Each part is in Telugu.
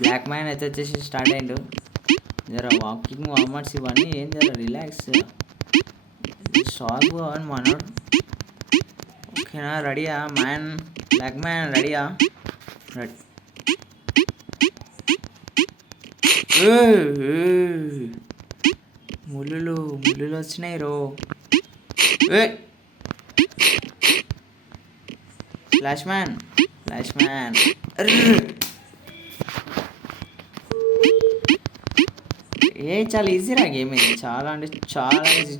బ్లాక్ మ్యాన్ అయితే వచ్చేసి స్టార్ట్ అయిండు. జర వాకింగ్ వామర్స్ ఇవన్నీ ఏం జర రిలాక్స్ షాక్ అని మనోడు. ఓకేనా, రెడీయా మ్యాన్? బ్లాక్ మ్యాన్ రెడీయా? ముళ్ళు వచ్చినాయి రో. ఫ్లాష్ మ్యాన్ చాలా ఈజీరా గేమ్ ఇది. చాలా అంటే చాలా ఈజీ,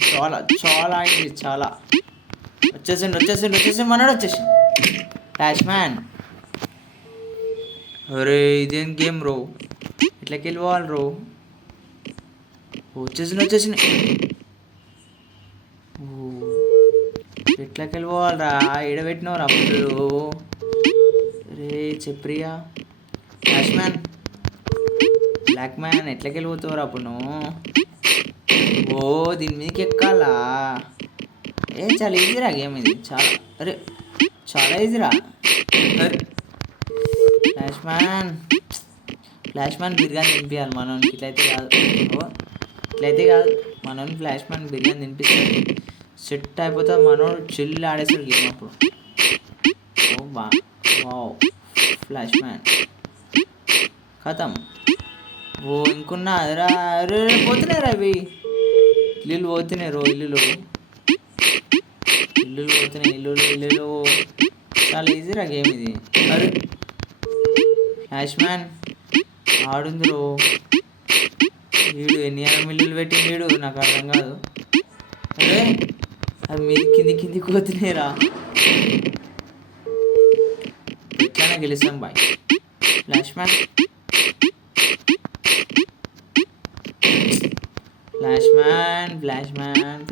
చాలా ఈజీ. చాలా వచ్చేసి మనోడు వచ్చేసి ఫ్లాష్ మ్యాన్. అరే ఇదేం గేమ్ రో, ఇట్లకి వెళ్ళిపోవాలి రో. వచ్చేసి ఎట్లకి వెళ్ళిపోవాలరా? ఎడబెట్టినవరా అప్పుడు? రే చెప్పియా ఫ్లాష్ మ్యాన్. బ్లాక్ మ్యాన్ ఎట్లకి వెళ్ళిపోతావురా అప్పుడు నువ్వు? ఓ దీని మీదకి ఎక్కాలా? చాలా ఈజీరా గేమ్ ఇది. చాలా ఈజీరా. అరే ఫ్లాష్ మ్యాన్ బిర్యానీ తినిపించాలి మనోనికి. ఇట్లయితే కాదు మనోని ఫ్లాష్ మ్యాన్ బిర్యానీ తినిపిస్తే సెట్ అయిపోతుంది. మనోడు చిల్ ఆడేస్తాడు గేమ్ అప్పుడు. వావ్ ఫ్లాష్ మ్యాన్ ఖతం. ఇంకున్నా అదరా. అరే పోతున్నాయి రా అవి. ఇల్లు పోతున్నాయి రో, ఇల్లు చాలా ఈజీరా గేమ్ ఇది. అరే ఫ్లాష్ మ్యాన్ ఆడుంది రో. వీడు ఎన్ని ఇల్లులు పెట్టింది వీడు, నాకు అర్థం కాదు. అరే అవి మీరు కిందికి పోతున్నాయిరా. ఎట్లయినా గెలుస్తాం బాయ్. ఫ్లాష్ మ్యాన్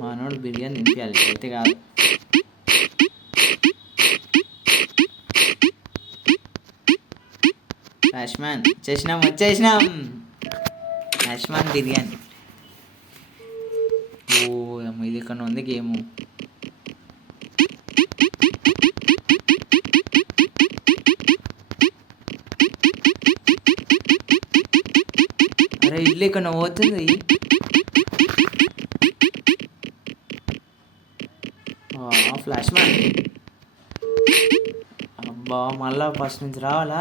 మనోడు బిర్యానీ తినిపించాలి, అయితే కాదు. ఫ్లాష్ మ్యాన్ వచ్చేసినాం. Flash man biryani. అమ్మ ఇది ఇక్కడ ఉంది గేము. అరే ఇల్లు ఇక్కడ పోతుంది. ఫ్లాష్ మ్యాన్ అబ్బా మళ్ళా ఫస్ట్ నుంచి రావాలా?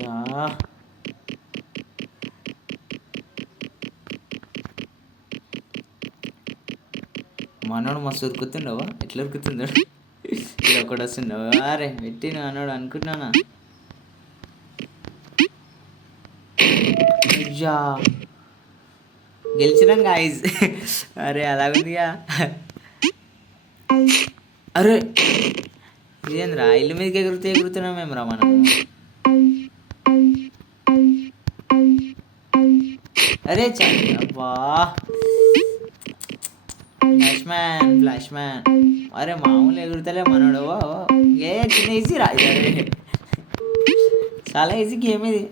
యా మనోడు మస్తు ఉరుకుతుండవా? ఎట్లా ఉరుకుతుండవు? ఇది ఒకటి వస్తుండవు. అరే పెట్టిన అన్నాడు అనుకుంటున్నానా? అయ్యా గెలిచినాం గాయ్స్. అరే అలాగుందిగా. అరే ఇదేంద్రా ఇల్లు మీదకి ఎగురుతున్నాం మేము రా మనము. అరే అబ్బా ఫ్లాష్ మ్యాన్ అరే మామూలు ఎగురుతలే మనోడు. చిన్న ఈజీ రా. చాలా ఈజీ గేమ్ ఇది.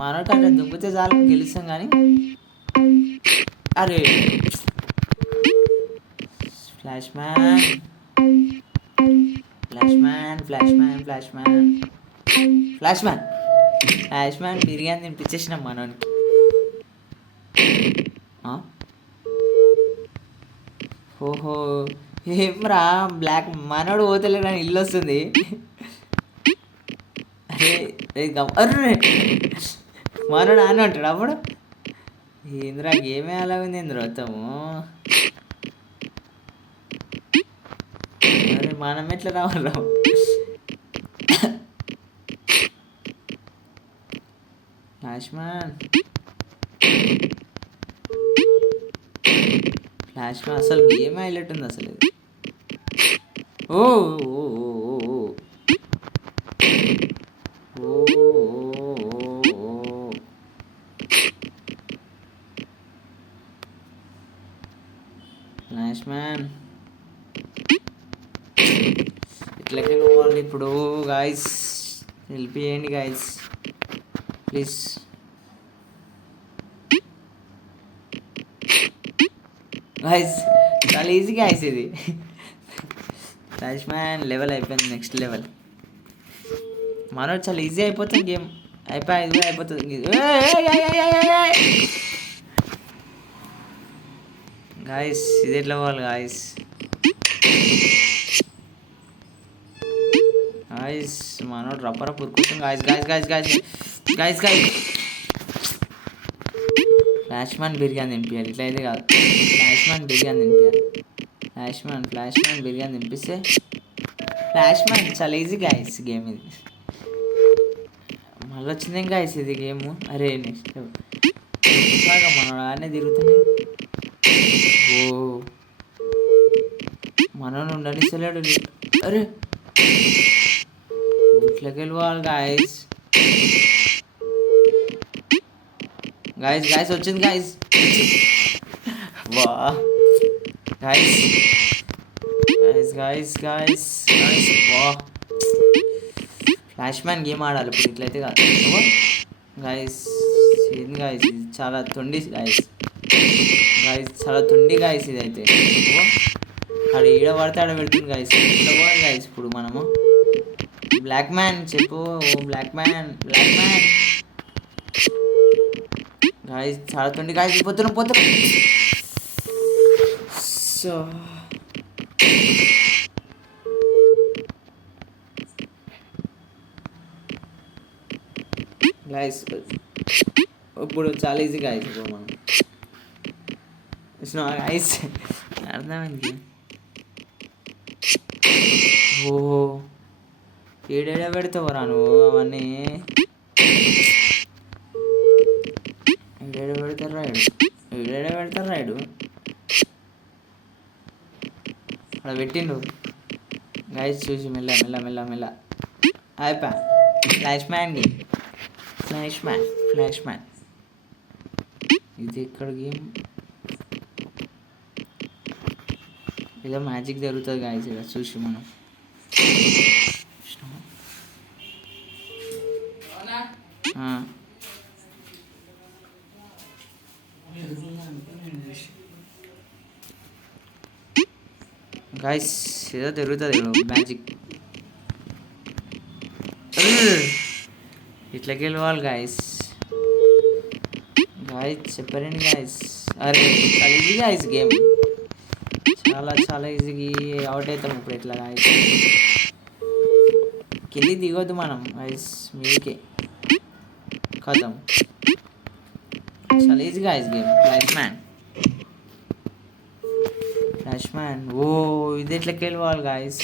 మనోడు కంటే దుంపితే చాలు గెలుస్తాం కానీ. అరే ఫ్లాష్ మ్యాన్ బిర్యానీ తినిపించేసినాం మనోనికి. ఓహో ఏమ్రా బ్లాక్ మనోడు పోతలేడు అని ఇల్లు వస్తుంది. అరే మనోడు అని ఉంటాడు అప్పుడు. ఏంద్రా గేమే అలా ఉంది ఏంద్ర మొత్తము. అరే మనం ఎట్లా రావాలి? ఫ్లాష్ మ్యాన్ అసలు గేమ్ హైలైట్ ఉంది అసలు. ఓ ఫ్లాష్ మ్యాన్ ఇట్లకి పోవాలి ఇప్పుడు. గాయస్ హెల్ప్ చేయండి గాయస్ ప్లీజ్. గాయస్ చాలా ఈజీ గాయస్ ఇది. ఫ్లాష్ మ్యాన్ లెవెల్ అయిపోయింది, నెక్స్ట్ లెవెల్. మనోడు చాలా ఈజీ అయిపోతుంది గేమ్. అయిపోయి ఇది అయిపోతుంది. గాయస్ ఇది ఎట్లా పోవాలి గాయస్? గాయస్ మనోడు రప్ప ఉరుకుతుంది guys. Guys guys guys guys guys flash man biryani తినిపించాలి, ఇట్లా అయితే కాదు. ఫ్లాష్ మ్యాన్ బిర్యానీ తినిపించాలి. ఫ్లాష్ మ్యాన్ బిర్యానీ తినిపిస్తే ఫ్లాష్ మ్యాన్ చాలా ఈజీ గాయస్ గేమ్ ఇది. మళ్ళీ వచ్చిందేం గాయస్ ఇది గేమ్. అరే నెక్స్ట్ బాగా మనోడు ఆనే తిరుగుతుంది. ఓ మనోడు ఉండనిస్తలేడు. అరే ఇట్లకి వెళ్ళిపోవాలి గాయస్. గాయస్ గాయస్ వచ్చింది గాయస్. వా guys guys guys guys guys వా ఫ్లాష్ మ్యాన్ గేమ్ ఆడాలి ఇప్పుడు, ఇట్లయితే కాదు గాయస్. ఏంది గాయస్ ఇది చాలా తొండి గాయస్. గాయస్ చాలా తొండి గాయస్ ఇదైతే. ఆడ ఈడ పడితే ఆడ పెడుతుంది గాయస్. ఇట్లా పోవాలి గాయస్ ఇప్పుడు మనము. బ్లాక్ మ్యాన్ చెప్పు, black man black man guys చాలా తొండి గాయస్. పోతున్నాం. సో గాయస్ ఇప్పుడు చాలా ఈజీ గాయస్. ఇప్పుడు మనం గాయస్ అర్థమైంది. ఓహో ఏడేడా పెడతావురా నువ్వు అవన్నీ? ఏడేడా పెడతారు రాయుడు అక్కడ పెట్టిండు గాయస్. చూసి మెల్ల మెల్ల మెల్ల మెల్ల అయిపోయా. Flash man game. Flash man ఇది ఎక్కడ గేమ్? ఏదో మ్యాజిక్ జరుగుతుంది గాయస్ ఇక్కడ చూసి మనం. గాయస్ ఏదో జరుగుతుంది మ్యాజిక్. ఇట్లకి వెళ్ళిపోవాలి గాయస్. గాయస్ చెప్పరండి గాయస్. అరే చాలా ఈజీ గాయస్ గేమ్, చాలా ఈజీగా అవుట్ అవుతాం ఇప్పుడు. ఎట్లా గాయస్ కిందికి దిగొద్దు మనం గాయస్, మీకే కథం. చాలా easy guys game. Flash man ఓ ఇది ఎట్లకి వెళ్ళిపోవాలి గాయస్.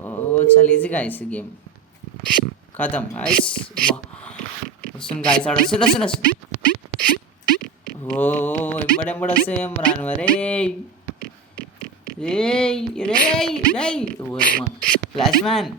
ఓ చాలా ఈజీ గాయస్ ఈ గేమ్. కథం గాయస్. వస్తుంది గాయస్, ఆడ వస్తుంది. ఓ ఎంబడెంబడి వస్తాయి ఏం రాను. అరే రే ఓ అమ్మా ఫ్లాష్ మ్యాన్